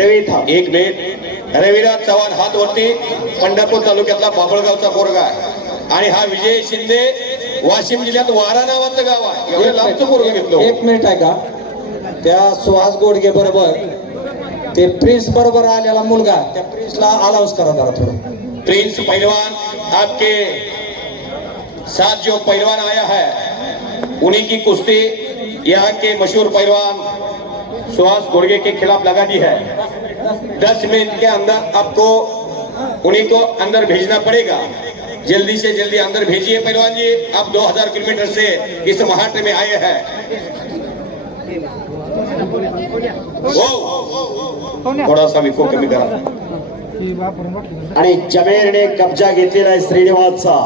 रवी एक मिनिट रविराज चव्हाण हात वरती पंढरपूर तालुक्यातला बाबळगावचा पोरगा आहे. आणि हा विजय शिंदे वाशिम जिल्ह्यात वारा नावाचं गाव आहे. एवढं लांबचं पोरग घेतलं एक मिनिट आहे का? त्या सुहास गोडगे बरोबर ते प्रिन्स बरोबर आलेला मुलगा त्या प्रिन्सला अलाउन्स करा जरा थोडं. प्रिंस पहलवान आपके साथ जो पहलवान आया है उन्हीं की कुश्ती यहाँ के मशहूर पहलवान सुहास गोड़गे के खिलाफ लगा दी है। दस मिनट के अंदर आपको उन्हीं को अंदर भेजना पड़ेगा। जल्दी से जल्दी अंदर भेजिए पहलवान जी। आप 2000 किलोमीटर से इस महाराष्ट्र में आए हैं। थोड़ा सा विको कमी करा आणि जमेरने कब्जा घेतलेला आहे श्रीनिवासचा।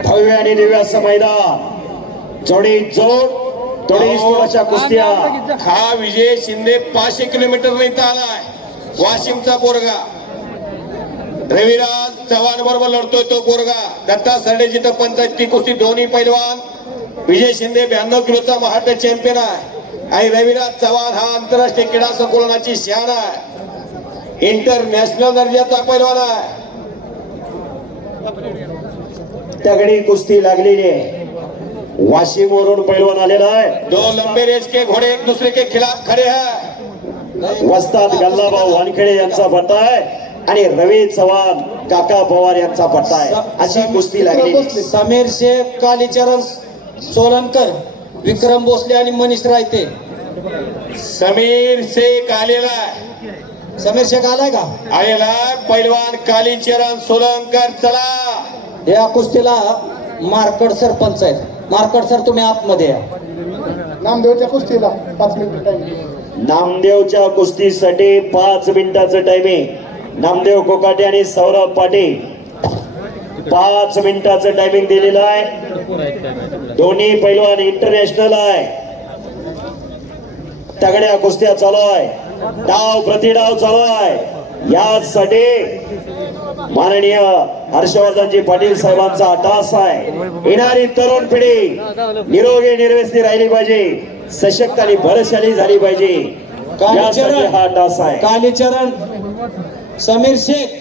भव्य आणि मैदान। जोडी जोड कुस्त्या. हा विजय शिंदे पाचशे किलोमीटर इथं आलाय वाशिमचा पोरगा. रविराज चव्हाण बरोबर लढतोय तो पोरगा. दत्ता सरडे तर पंचायत ती कुस्ती दोन्ही पैलवान. विजय शिंदे ब्याण्णव किलोचा महाराष्ट्र चॅम्पियन आहे. आणि रविराज चव्हाण हा आंतरराष्ट्रीय क्रीडा संकुलनाची शान आहे. इंटरनॅशनल दर्जाचा पैलवान आहे. तगडी कुस्ती लागलेली आहे. वाशिम वरून पैलवान आलेला आहे. दो लंबे रेस के घोड़े एक दूसरे के खिलाफ खड़े हैं। वस्ताद गल्लाभाऊ वानखेडे यांचा पट्टा आहे. आणि रवी चव्हाण काका पवार यांचा पट्टा आहे. अशी कुस्ती लागलेली आहे. समीर शेख कालीचरण सोलनकर विक्रम भोसले आणि मनीष रायते. समीर शेख आलेला आहे. समीर शेख आलाय का? आलेला आहे. पैलवान कालीचरण सोलंकर चला. या कुस्तीला मार्कड सरपंच आहेत. मार्कड सर तुम्ही आतमध्ये या. नामदेवच्या कुस्तीला पाच मिनिट टाइम नामदेवच्या कुस्तीसाठी पाच मिनिटाचं टायमिंग नामदेव कोकाटे आणि सौरभ पाटील. पाच मिनिटाचं टायमिंग दिलेलं आहे. दोन्ही पैलवान इंटरनॅशनल आहे. तगड्या कुस्त्या चालू आहे. डाव प्रतिडाव चालू आहे. यासाठी माननीय हर्षवर्धनजी पाटील साहेबांचा टास आहे. येणारी तरुण पिढी निरोगी निर्व्यसनी राहिली पाहिजे. सशक्त आणि बलशाली झाली पाहिजे. यासाठी हा टास आहे. कालीचरण. समीर शेख.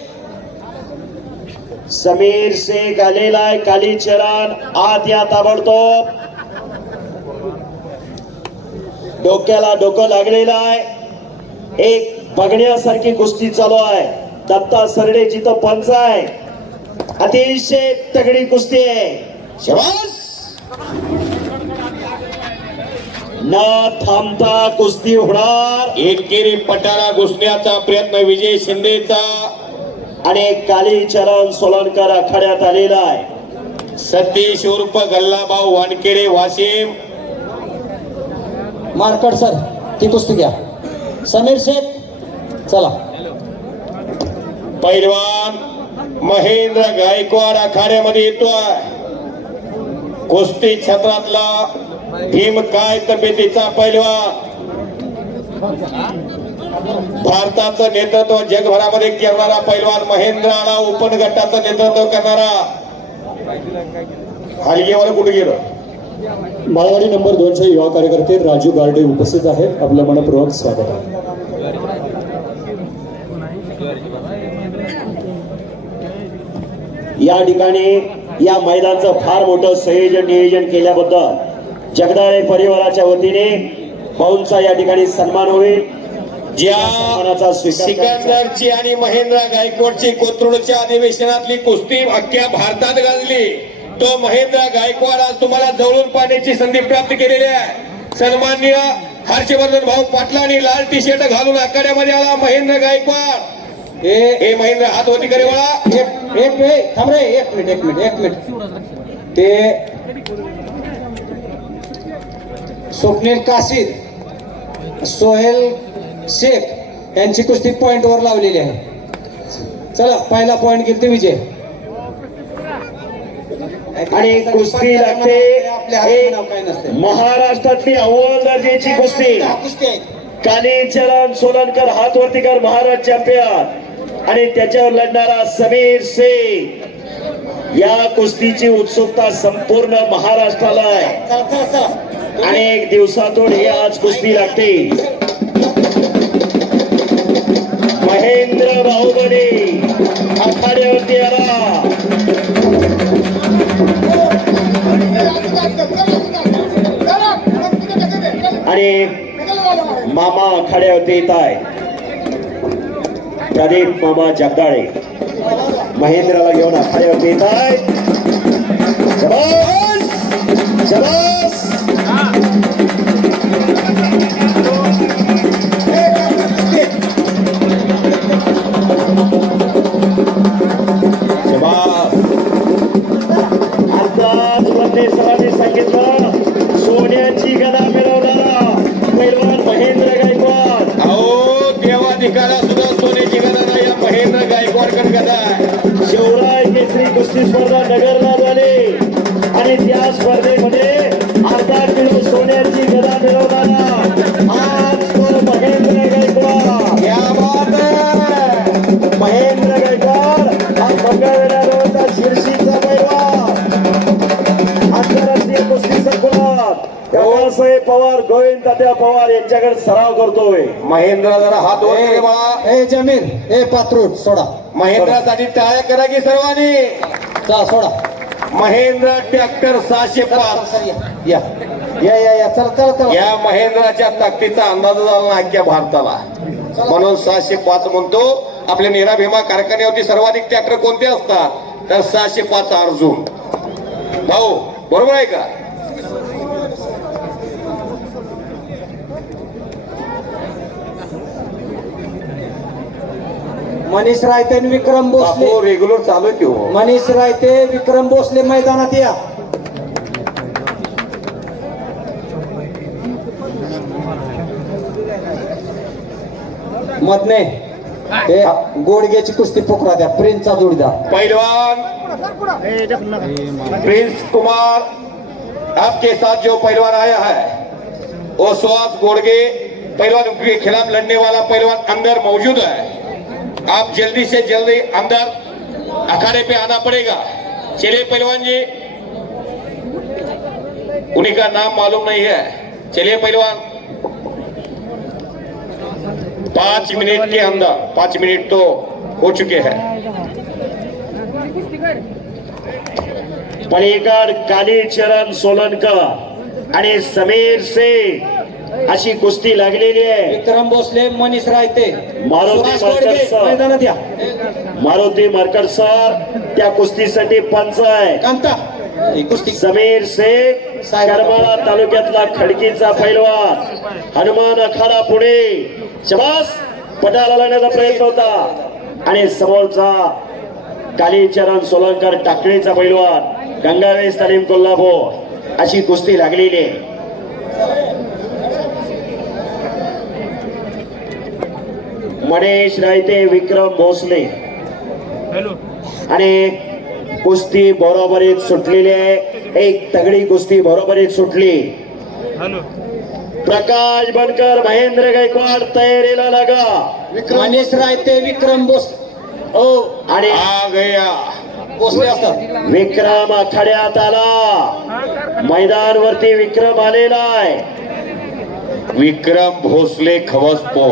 समीर शेख आलेला आहे. कालीचरण आत या ताबडतोब. डोक्याला डोकं लागलेलं आहे. एक बघण्यासारखी कुस्ती चालू आहे. दत्ता सरडे जिथं पंच आहे. अतिशय तगडी कुस्ती आहे. शबास! न थांबता कुस्ती होणार. एकेरी पटाला घुसण्याचा प्रयत्न विजय शिंदेचा. आणि कालीचरण सोलनकर आखाड्यात आलेला आहे. सतीश उर्फ गल्लाभाऊ वानखेडे वाशिम. मार्कड सर ती कुस्ती घ्या. समीर शेख चला. पैलवान महेंद्र गायकवाड आखाड्यामध्ये येतो कुस्ती क्षेत्रातला भीम काय तब्येतीचा पैलवा? भारताचं नेतृत्व जगभरामध्ये करणारा पैलवान महेंद्र आला ओपन गटाचं नेतृत्व करणारा. हलगेवर कुठे गेलं? माळवाडी नंबर दोनशे युवा कार्यकर्ते राजू गार्डे उपस्थित आहेत. आपलं मनपूर्वक स्वागत आहे. या ठिकाणी या मैदानाचं फार मोठं संयोजन नियोजन केल्याबद्दल जगदाळे परिवाराच्या वतीने भाऊंचा या ठिकाणी सन्मान होईल. ज्या. सिकंदरची आणि महेंद्र गायकवाडची कोथरूडच्या अधिवेशनातली कुस्ती अख्ख्या भारतात गाजली. तो महेंद्र गायकवाड आज तुम्हाला जवळून पाहण्याची संधी प्राप्त केलेली आहे. सन्माननीय हर्षवर्धन भाऊ पाटलांनी लाल टी शर्ट घालून आखाड्यामध्ये आला महेंद्र गायकवाड. महेंद्र हात होती करे वळा एक एक मिनिट थांब रे एक मिनिट एक मिनिट एक मिनिट. ते स्वप्नील काशीद सोहेल शेख यांची कुस्ती पॉइंट वर लावलेली आहे. चला पहिला पॉइंट घेते विजय. आणि कुस्ती लागते. हाती महाराष्ट्रातली अव्वल दर्जाची कुस्ती. आहे. कालीचरण सोलनकर हातवर्तीकर महाराज चॅम्पियन. आणि त्याच्यावर लढणारा समीर सिंग. या कुस्तीची उत्सुकता संपूर्ण महाराष्ट्राला आहे. अनेक दिवसातून ही आज कुस्ती लागते महेंद्र बाहुबले आखाड्यावरती आला आणि मामा आखाड्यावरती येत आहे. प्रदीप मामा जगदाळे. महेंद्राला घेऊन आखाड्यावरती येत आहे आणि त्या स्पर्धेमध्ये अर्धा किलो सोन्याची गदा मिळवणारा आज तो महेंद्र गायकवाड? या बात. महेंद्र गायकवाड हा रोडचा पैलवान आंतरराष्ट्रीय कुस्ती संकुलात बाबासाहेब पवार गोविंद तात्या पवार यांच्याकडे सराव करतोय. महेंद्र जरा हात वर केले बा ए जमीर ए पात्रूट सोडा. महेंद्रासाठी टाळ्या करा की सर्वांनी. सोडा. महेंद्र ट्रॅक्टर सहाशे पाच. या. या या या. चला चला चला. या महेंद्राच्या ताकदीचा अंदाज झाला ना अख्ख्या भारताला. म्हणून सहाशे पाच म्हणतो. आपल्या नेरा भीमा कारखान्यावरती सर्वाधिक ट्रॅक्टर कोणते असतात? तर सहाशे पाच अर्जुन. भाऊ बरोबर आहे का? मनीष रायते आणि विक्रम भोसले. बापू रेग्युलर चालू आहे की हो? मनीष रायते विक्रम भोसले मैदानात या. मधने हे गोडग्याची कुस्ती पोखरा द्या. प्रिन्सचा जोडीदार पहलवान प्रिंस कुमार आपके साथ जो पहलवान आया है वो सुहास गोड़गे पहलवान के खिलाफ लड़ने वाला पहलवान अंदर मौजूद है। आप जल्दी से जल्दी अंदर अखाड़े पे आना पड़ेगा। चलिए पहलवान जी। उन्हीं का नाम मालूम नहीं है। चलिए पहलवान। पाँच मिनट के अंदर, पाँच मिनट तो हो चुके हैं। पलीकड कालीचरण, सोलनकर आणि समीर शेख अशी कुस्ती लागलेली आहे. विक्रम भोसले मनीष रायते. मारुती मरकर सर. मैदानात या. मारुती मरकर सर त्या कुस्तीसाठी पंच आहे. कांता. ही कुस्ती. समीर शेख करमाळा तालुक्यातला खडकीचा पैलवान. हनुमान अखाडा पुणे शबास. पटाला लावण्याचा प्रयत्न होता. आणि समोरचा कालीचरण सोलंकर टाकळीचा पैलवान. गंगावेस तालीम कोल्हापूर. अशी कुस्ती लागलेली आहे. मणेश रायते विक्रम भोसले. आणि कुस्ती बरोबरीत सुटलेली आहे. एक तगडी कुस्ती बरोबरीत सुटली. प्रकाश बनकर महेंद्र गायकवाड तयारीला लागा. मनीष रायते विक्रम भोस ओ आणि आ गया. भोसले असतात. विक्रम आखाड्यात आला. मैदानवरती विक्रम आलेला आहे. विक्रम भोसले खवसपो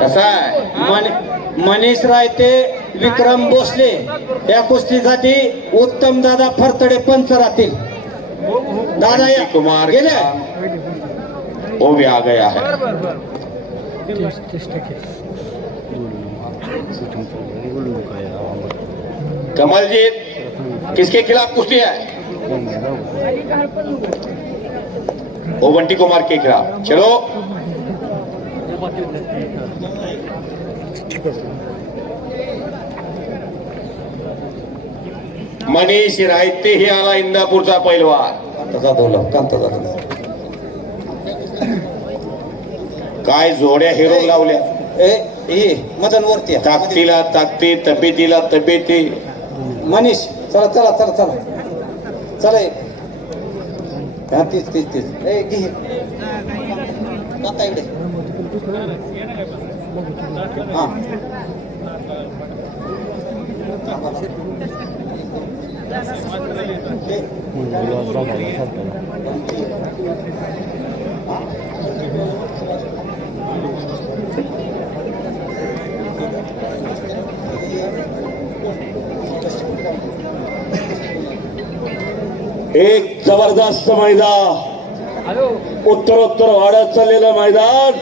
कसा आहे? मन- मनीष रायते विक्रम भोसले या कुस्तीसाठी उत्तम दादा फरतडे पंच राहतील. दादा या कुमार गेले? वो भी आ गया है. कमलजीत किसके खिलाफ कुश्ती है? वो बंटी कुमार के खिलाफ। चलो। मनीष रायते ही आला इंदापूरचा पैलवान. काय जोड्या हिरो लावल्या? ए मदन वरती या. ताकदीला ताकदी तब्येतीला तब्येती. मनीष चला चला चला चला. चला. हा तीच तीच तीच. ए घे. कांता इकडे. एक जबरदस्त मैदा उत्तरोत्तर वाढत चाललेलं मैदान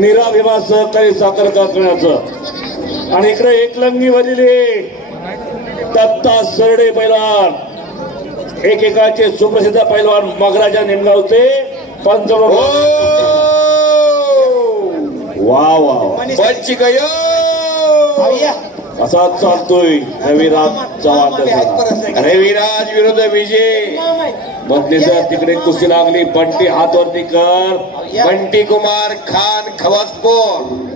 निराभिमा सहकारी साखर कारखान्याचं. आणि इकडे एकलंगी बदलली दत्ता सरडे पैलवान. एकेकाचे सुप्रसिद्ध पैलवान मगराजा निमगावचे पंचावन्न वा वा वा. पंच गयो असा चालतोय. रविराज चव्हाण रविराज विरुद्ध विजय बदलीचा तिकडे कुस्ती लागली. बंटी हातवरती कर. बंटी कुमार खान खवासपोर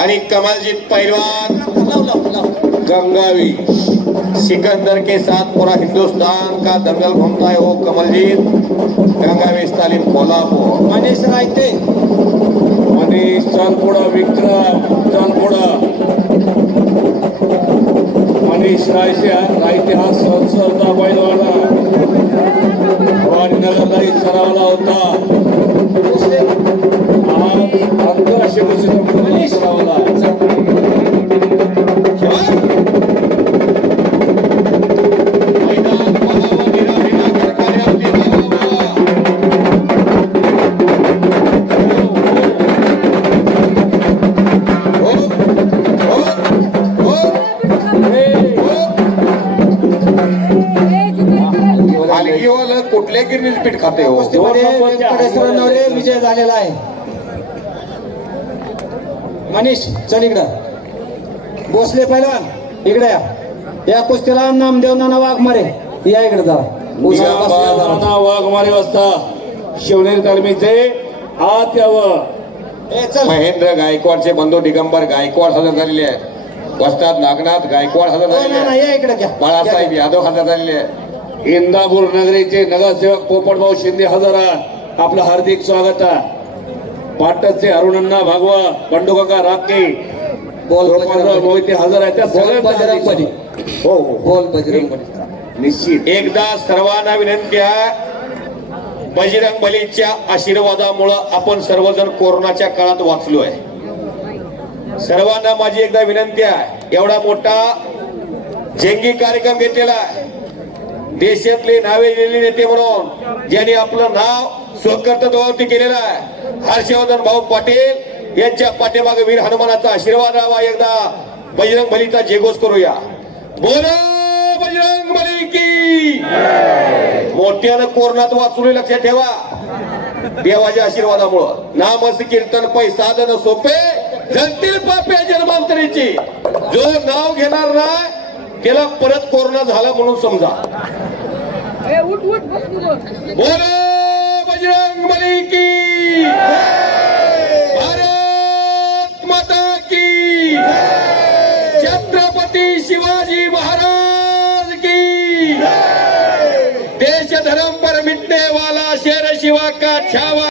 आणि कमलजीत पैलवान. गंगावी. सिकंदर के साथ पूरा हिंदुस्तान का दंगल घूमता है वो कमलजीत. गंगावी स्टालिन कोल्हापुर. मनीष रायते. मनीष चालपुडा विक्रम चालपुडा मनीष रायसे रायते हा संसरता पैलवाना. भवानीनगरला सरावला होता. आज आंतरराष्ट्रीय सरावला मनीष चल इकडं. भोसले पैलवान इकडे या. या कुस्तीला नामदेव नाना वाघमारे. या इकडे जरा. नाना वाघमारे वाजता. शिवनेरी तालमीचे आत यावं महेंद्र गायकवाडचे बंधू दिगंबर गायकवाड हजर झालेले आहेत. वस्ताद नागनाथ गायकवाड हजर हो, झालेले बाळासाहेब यादव हजर झालेले आहेत. इंदापूर नगरीचे नगरसेवक पोपटभाऊ शिंदे हजर आहेत. आपलं हार्दिक स्वागत आहे. पाटसचे अरुणण्णा भागवा बंडूकाका राके बोल मोहिते हजर आहेत त्या बली. हो हो. बोल बजरंग निश्चित. एकदा सर्वांना विनंती आहे बजरंग बलीच्या आशीर्वादामुळं आपण सर्वजण कोरोनाच्या काळात वाचलोय. सर्वांना माझी एकदा विनंती आहे एवढा मोठा जंगी कार्यक्रम घेतलेला आहे. देशातले नावे लिहिलेले नेते म्हणून ज्यांनी आपलं नाव स्वकर्तृत्वावरती केलेलं आहे हर्षवर्धन भाऊ पाटील यांच्या पाठीमागे वीर हनुमानाचा आशीर्वाद राहावा एकदा. बजरंग बलीचा जेगोस करूया. बोलो बजरंग बली की! मोठ्यानं कोरोनात वाचून लक्षात ठेवा. देवाच्या आशीर्वादामुळं. नामस कीर्तन पैसाधन सोपे जनतील पापे जन्मांतरीची. जो नाव घेणार ना त्याला परत कोरोना झाला म्हणून समजा. बोलो बजरंग बली की। भारत माता की। छत्रपती शिवाजी महाराज की। देश धर्म पर मिटने वाला शेर शिवा का छावा।